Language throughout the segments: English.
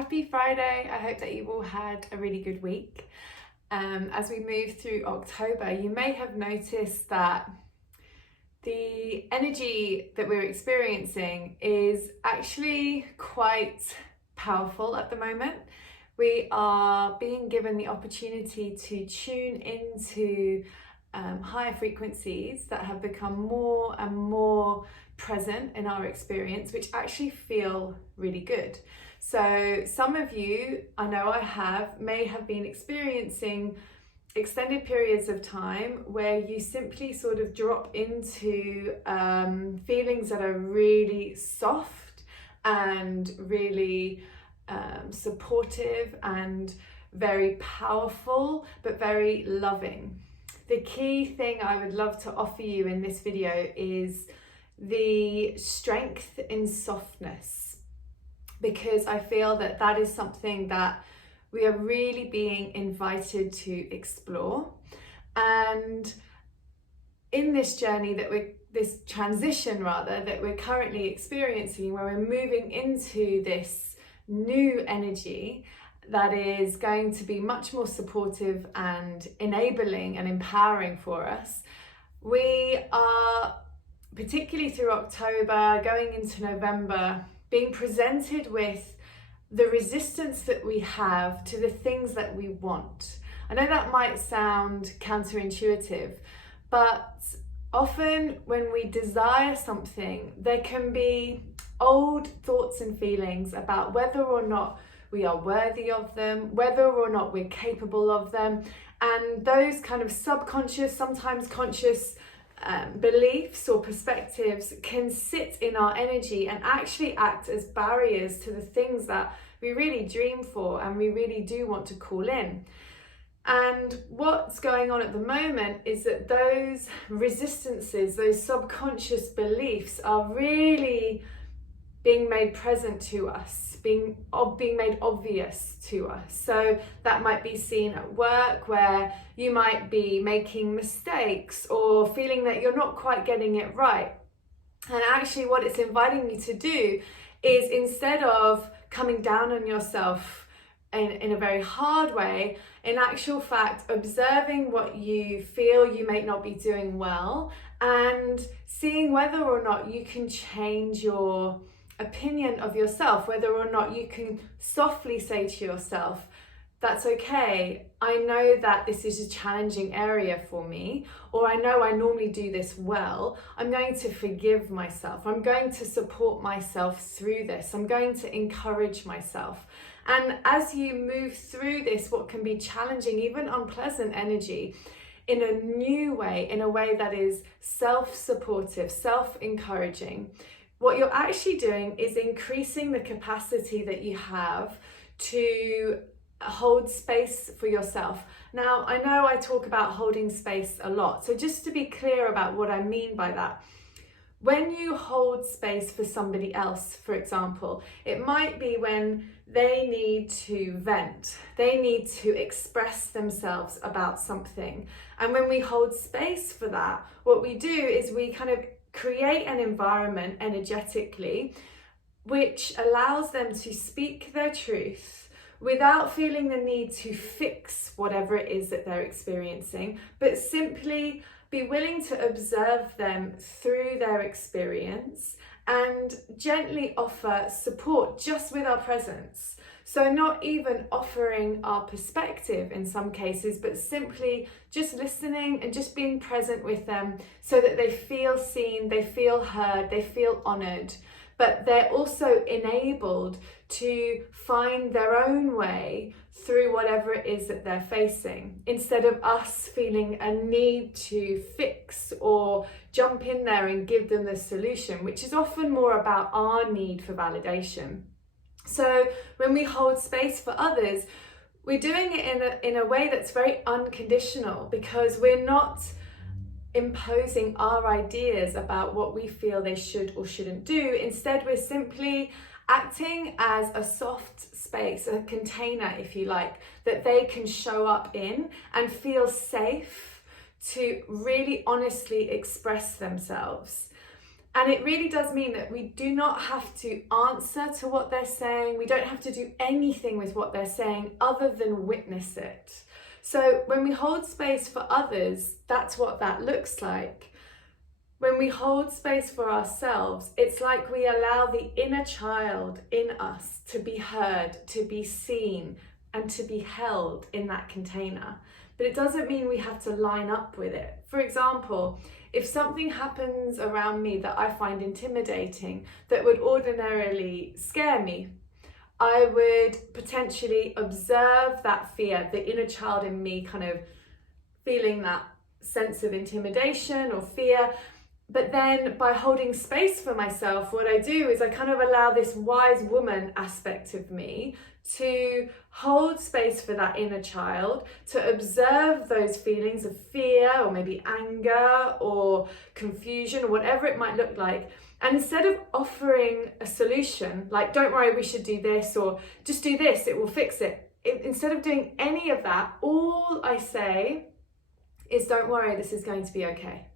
Happy Friday. I hope that you all had a really good week. As we move through October, you may have noticed that the energy that we're experiencing is actually quite powerful at the moment. We are being given the opportunity to tune into higher frequencies that have become more and more present in our experience, which actually feel really good. So some of you, I know I have, may have been experiencing extended periods of time where you simply sort of drop into feelings that are really soft and really supportive and very powerful, but very loving. The key thing I would love to offer you in this video is the strength in softness, because I feel that that is something that we are really being invited to explore. And in this journey this transition that we're currently experiencing, where we're moving into this new energy that is going to be much more supportive and enabling and empowering for us, we are, particularly through October, going into November, being presented with the resistance that we have to the things that we want. I know that might sound counterintuitive, but often when we desire something, there can be old thoughts and feelings about whether or not we are worthy of them, whether or not we're capable of them. And those kind of subconscious, sometimes conscious beliefs or perspectives can sit in our energy and actually act as barriers to the things that we really dream for and we really do want to call in. And what's going on at the moment is that those resistances, those subconscious beliefs are really being made present to us, being made obvious to us. So that might be seen at work, where you might be making mistakes or feeling that you're not quite getting it right. And actually what it's inviting you to do is, instead of coming down on yourself in a very hard way, in actual fact, observing what you feel you may not be doing well and seeing whether or not you can change your opinion of yourself, whether or not you can softly say to yourself, that's okay, I know that this is a challenging area for me, or I know I normally do this well. I'm going to forgive myself. I'm going to support myself through this. I'm going to encourage myself. And as you move through this, what can be challenging, even unpleasant energy, in a new way, in a way that is self-supportive, self-encouraging, what you're actually doing is increasing the capacity that you have to hold space for yourself. Now, I know I talk about holding space a lot, so just to be clear about what I mean by that, when you hold space for somebody else, for example, it might be when they need to vent, they need to express themselves about something. And when we hold space for that, what we do is we kind of create an environment energetically which allows them to speak their truth without feeling the need to fix whatever it is that they're experiencing, but simply be willing to observe them through their experience and gently offer support just with our presence. So not even offering our perspective in some cases, but simply just listening and just being present with them so that they feel seen, they feel heard, they feel honored, but they're also enabled to find their own way through whatever it is that they're facing, instead of us feeling a need to fix or jump in there and give them the solution, which is often more about our need for validation. So when we hold space for others, we're doing it in a way that's very unconditional, because we're not imposing our ideas about what we feel they should or shouldn't do. Instead, we're simply acting as a soft space, a container, if you like, that they can show up in and feel safe to really honestly express themselves. And it really does mean that we do not have to answer to what they're saying. We don't have to do anything with what they're saying other than witness it. So when we hold space for others, that's what that looks like. When we hold space for ourselves, it's like we allow the inner child in us to be heard, to be seen, and to be held in that container. But it doesn't mean we have to line up with it. For example, if something happens around me that I find intimidating, that would ordinarily scare me, I would potentially observe that fear, the inner child in me kind of feeling that sense of intimidation or fear. But then by holding space for myself, what I do is I kind of allow this wise woman aspect of me to hold space for that inner child, to observe those feelings of fear or maybe anger or confusion or whatever it might look like. And instead of offering a solution, like, don't worry, we should do this, or just do this, it will fix it. Instead of doing any of that, all I say is, don't worry, this is going to be okay.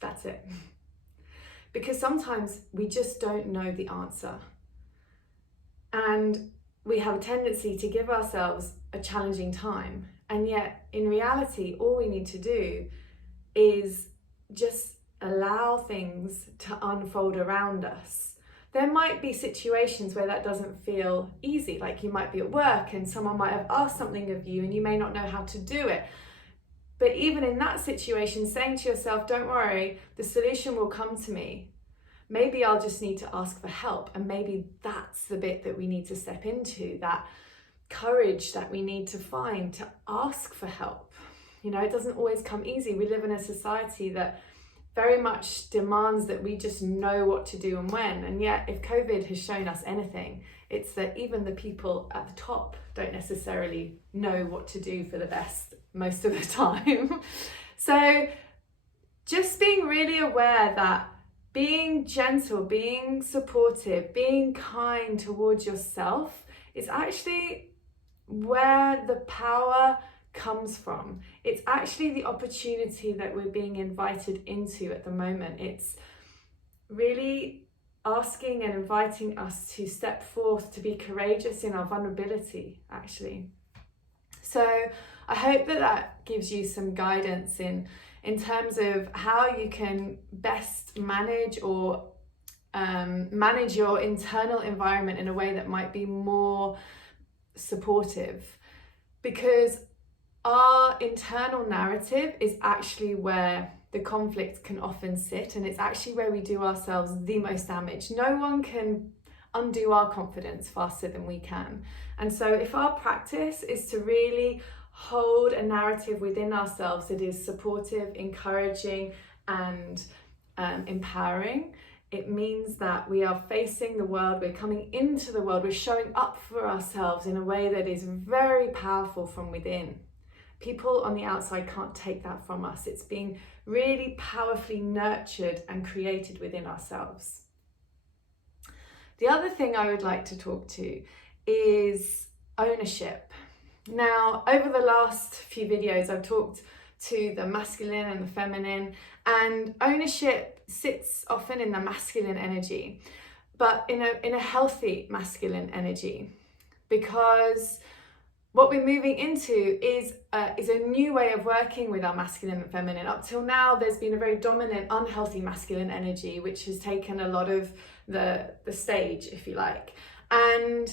That's it. Because sometimes we just don't know the answer. And we have a tendency to give ourselves a challenging time. And yet, in reality, all we need to do is just allow things to unfold around us. There might be situations where that doesn't feel easy, like you might be at work and someone might have asked something of you and you may not know how to do it. But even in that situation, saying to yourself, don't worry, the solution will come to me. Maybe I'll just need to ask for help. And maybe that's the bit that we need to step into, that courage that we need to find to ask for help. You know, it doesn't always come easy. We live in a society that very much demands that we just know what to do and when. And yet, if COVID has shown us anything, it's that even the people at the top don't necessarily know what to do for the best most of the time. So just being really aware that being gentle, being supportive, being kind towards yourself is actually where the power comes from. It's actually the opportunity that we're being invited into at the moment. It's really asking and inviting us to step forth, to be courageous in our vulnerability, actually. So I hope that that gives you some guidance in terms of how you can best manage or manage your internal environment in a way that might be more supportive. Because our internal narrative is actually where the conflict can often sit, and it's actually where we do ourselves the most damage. No one can undo our confidence faster than we can. And so if our practice is to really hold a narrative within ourselves that is supportive, encouraging, and empowering, it means that we are facing the world, we're coming into the world, we're showing up for ourselves in a way that is very powerful from within. People on the outside can't take that from us. It's being really powerfully nurtured and created within ourselves. The other thing I would like to talk to is ownership. Now, over the last few videos, I've talked to the masculine and the feminine, and ownership sits often in the masculine energy, but in a healthy masculine energy, because what we're moving into is a new way of working with our masculine and feminine. Up till now, there's been a very dominant, unhealthy masculine energy, which has taken a lot of the stage, if you like. And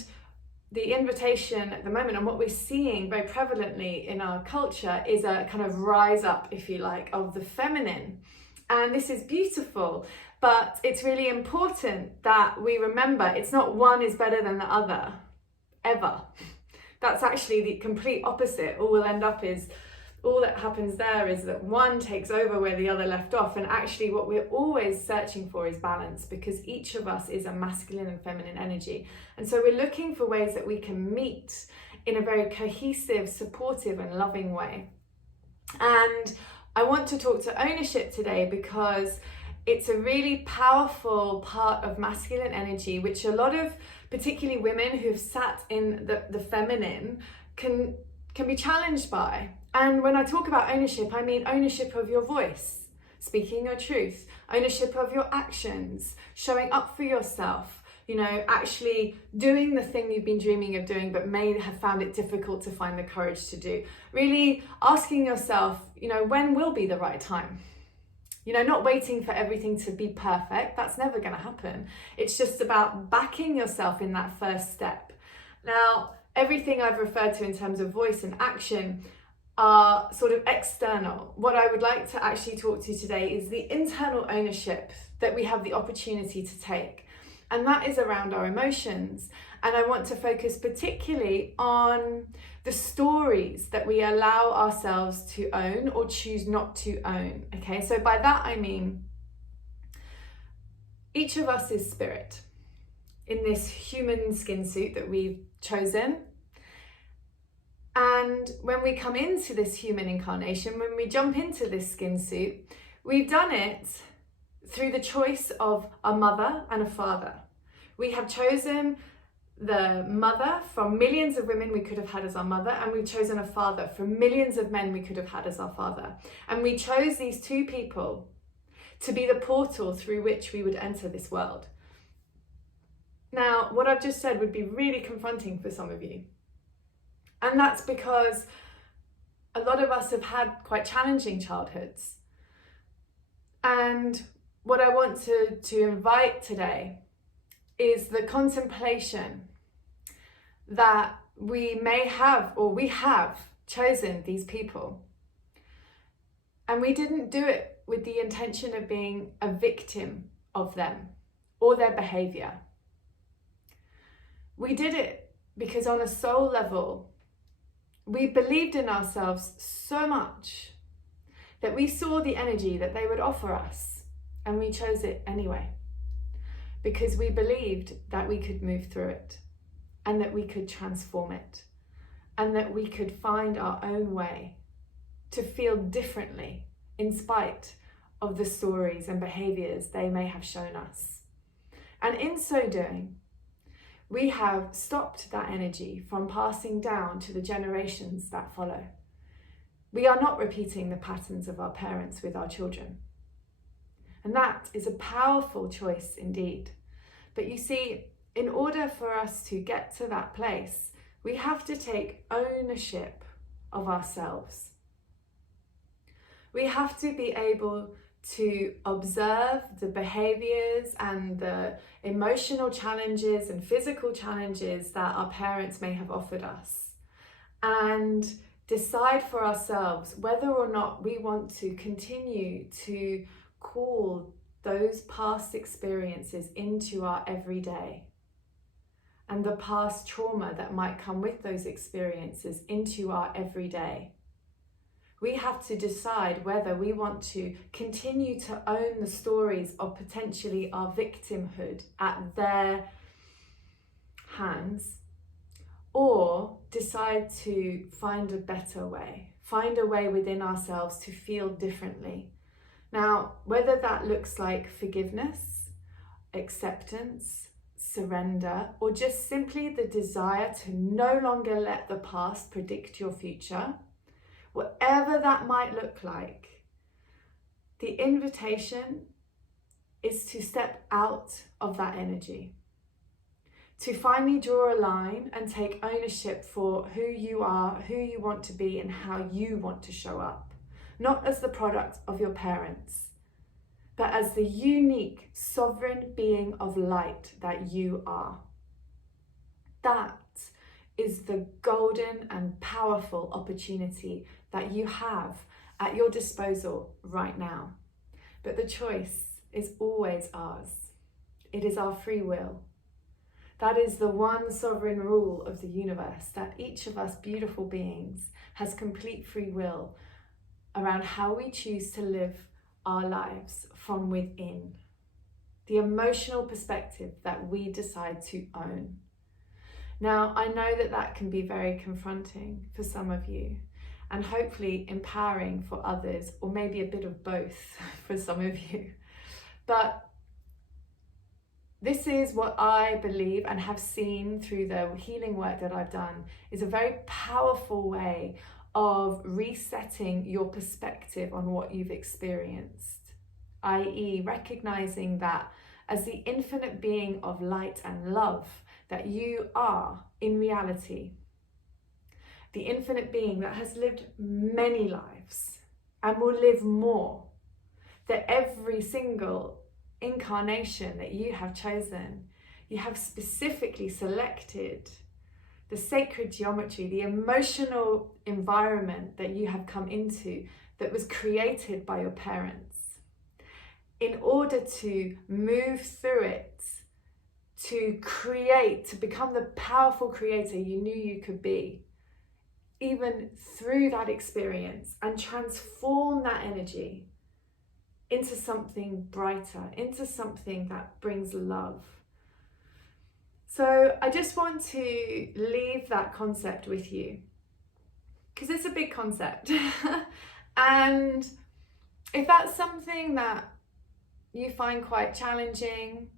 the invitation at the moment, and what we're seeing very prevalently in our culture, is a kind of rise up, if you like, of the feminine. And this is beautiful, but it's really important that we remember it's not one is better than the other, ever. That's actually the complete opposite. All that happens there is that one takes over where the other left off. And actually what we're always searching for is balance, because each of us is a masculine and feminine energy. And so we're looking for ways that we can meet in a very cohesive, supportive and loving way. And I want to talk to ownership today because it's a really powerful part of masculine energy, which a lot of particularly women who've sat in the feminine can be challenged by. And when I talk about ownership, I mean ownership of your voice. speaking your truth, ownership of your actions, showing up for yourself, actually doing the thing you've been dreaming of doing but may have found it difficult to find the courage to do. Really asking yourself, when will be the right time? Not waiting for everything to be perfect. That's never going to happen. It's just about backing yourself in that first step. Now, everything I've referred to in terms of voice and action are sort of external. What I would like to actually talk to you today is the internal ownership that we have the opportunity to take. And that is around our emotions. And I want to focus particularly on the stories that we allow ourselves to own or choose not to own. Okay, so by that I mean, each of us is spirit in this human skin suit that we've chosen. And when we come into this human incarnation, when we jump into this skin suit, we've done it through the choice of a mother and a father. We have chosen the mother from millions of women we could have had as our mother, and we've chosen a father from millions of men we could have had as our father. And we chose these two people to be the portal through which we would enter this world. Now, what I've just said would be really confronting for some of you. And that's because a lot of us have had quite challenging childhoods. And what I want to invite today is the contemplation that we may have, or we have chosen these people. And we didn't do it with the intention of being a victim of them or their behavior. We did it because on a soul level, we believed in ourselves so much that we saw the energy that they would offer us, and we chose it anyway, because we believed that we could move through it, and that we could transform it, and that we could find our own way to feel differently in spite of the stories and behaviors they may have shown us. And in so doing, we have stopped that energy from passing down to the generations that follow. We are not repeating the patterns of our parents with our children. And that is a powerful choice indeed. But you see, in order for us to get to that place, we have to take ownership of ourselves. We have to be able to observe the behaviors and the emotional challenges and physical challenges that our parents may have offered us, and decide for ourselves whether or not we want to continue to call those past experiences into our everyday, and the past trauma that might come with those experiences into our everyday. We have to decide whether we want to continue to own the stories of potentially our victimhood at their hands, or decide to find a better way, find a way within ourselves to feel differently. Now, whether that looks like forgiveness, acceptance, surrender, or just simply the desire to no longer let the past predict your future, whatever that might look like, the invitation is to step out of that energy, to finally draw a line and take ownership for who you are, who you want to be, and how you want to show up, not as the product of your parents, but as the unique sovereign being of light that you are. That is the golden and powerful opportunity that you have at your disposal right now. But the choice is always ours. It is our free will. That is the one sovereign rule of the universe, that each of us beautiful beings has complete free will around how we choose to live our lives from within. The emotional perspective that we decide to own. Now, I know that that can be very confronting for some of you, and hopefully empowering for others, or maybe a bit of both for some of you. But this is what I believe and have seen through the healing work that I've done is a very powerful way of resetting your perspective on what you've experienced. i.e. recognizing that as the infinite being of light and love that you are in reality, the infinite being that has lived many lives and will live more, that every single incarnation that you have chosen, you have specifically selected the sacred geometry, the emotional environment that you have come into that was created by your parents, in order to move through it, to create, to become the powerful creator you knew you could be, even through that experience, and transform that energy into something brighter, into something that brings love. So I just want to leave that concept with you, because it's a big concept. And if that's something that you find quite challenging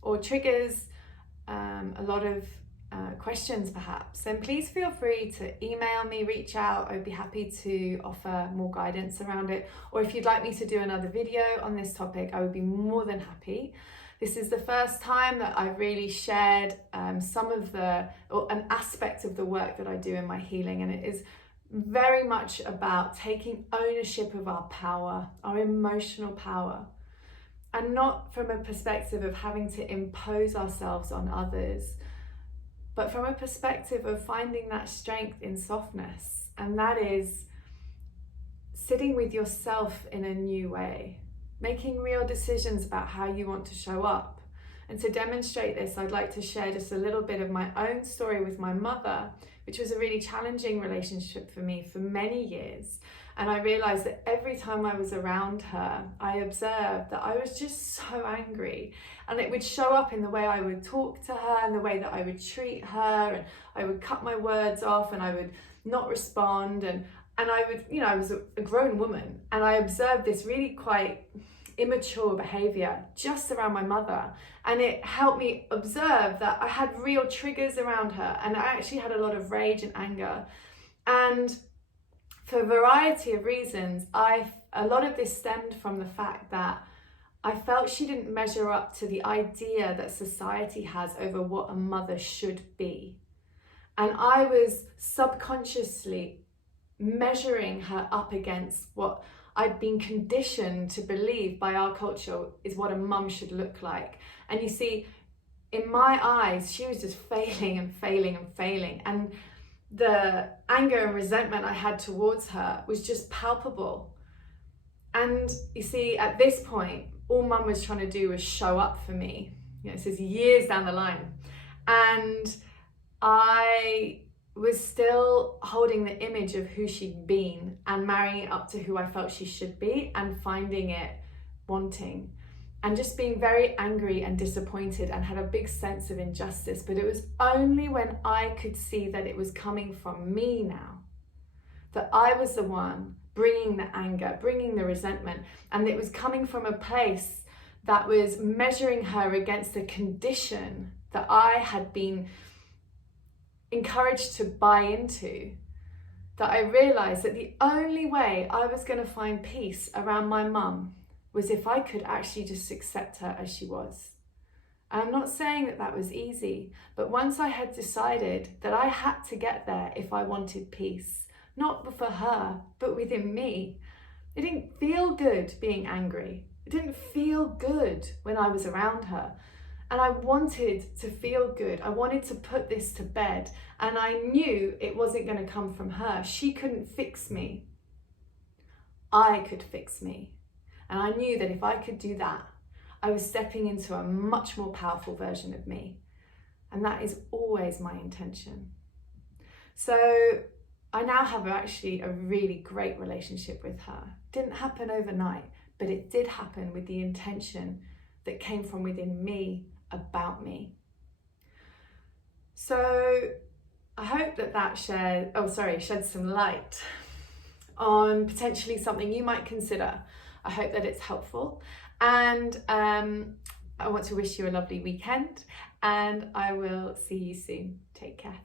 or triggers a lot of questions perhaps, then please feel free to email me, reach out. I'd be happy to offer more guidance around it. Or if you'd like me to do another video on this topic, I would be more than happy. This is the first time that I've really shared an aspect of the work that I do in my healing, and it is very much about taking ownership of our power, our emotional power, and not from a perspective of having to impose ourselves on others, but from a perspective of finding that strength in softness. And that is sitting with yourself in a new way, making real decisions about how you want to show up. And to demonstrate this, I'd like to share just a little bit of my own story with my mother, which was a really challenging relationship for me for many years. And I realized that every time I was around her, I observed that I was just so angry. And it would show up in the way I would talk to her and the way that I would treat her. And I would cut my words off and I would not respond. And I would, I was a grown woman. And I observed this really quite immature behavior just around my mother. And it helped me observe that I had real triggers around her. And I actually had a lot of rage and anger. And for a variety of reasons, a lot of this stemmed from the fact that I felt she didn't measure up to the idea that society has over what a mother should be. And I was subconsciously measuring her up against what I'd been conditioned to believe by our culture is what a mum should look like. And you see, in my eyes, she was just failing and failing and failing. And the anger and resentment I had towards her was just palpable. And you see, at this point, all mum was trying to do was show up for me. This is years down the line. And I was still holding the image of who she'd been and marrying it up to who I felt she should be, and finding it wanting. And just being very angry and disappointed, and had a big sense of injustice. But it was only when I could see that it was coming from me now, that I was the one bringing the anger, bringing the resentment, and it was coming from a place that was measuring her against the condition that I had been encouraged to buy into, that I realized that the only way I was going to find peace around my mum was if I could actually just accept her as she was. And I'm not saying that that was easy, but once I had decided that I had to get there if I wanted peace, not for her, but within me, it didn't feel good being angry. It didn't feel good when I was around her. And I wanted to feel good. I wanted to put this to bed. And I knew it wasn't going to come from her. She couldn't fix me. I could fix me. And I knew that if I could do that, I was stepping into a much more powerful version of me. And that is always my intention. So I now have actually a really great relationship with her. It didn't happen overnight, but it did happen with the intention that came from within me about me. So I hope that sheds some light on potentially something you might consider. I hope that it's helpful, and I want to wish you a lovely weekend, and I will see you soon. Take care.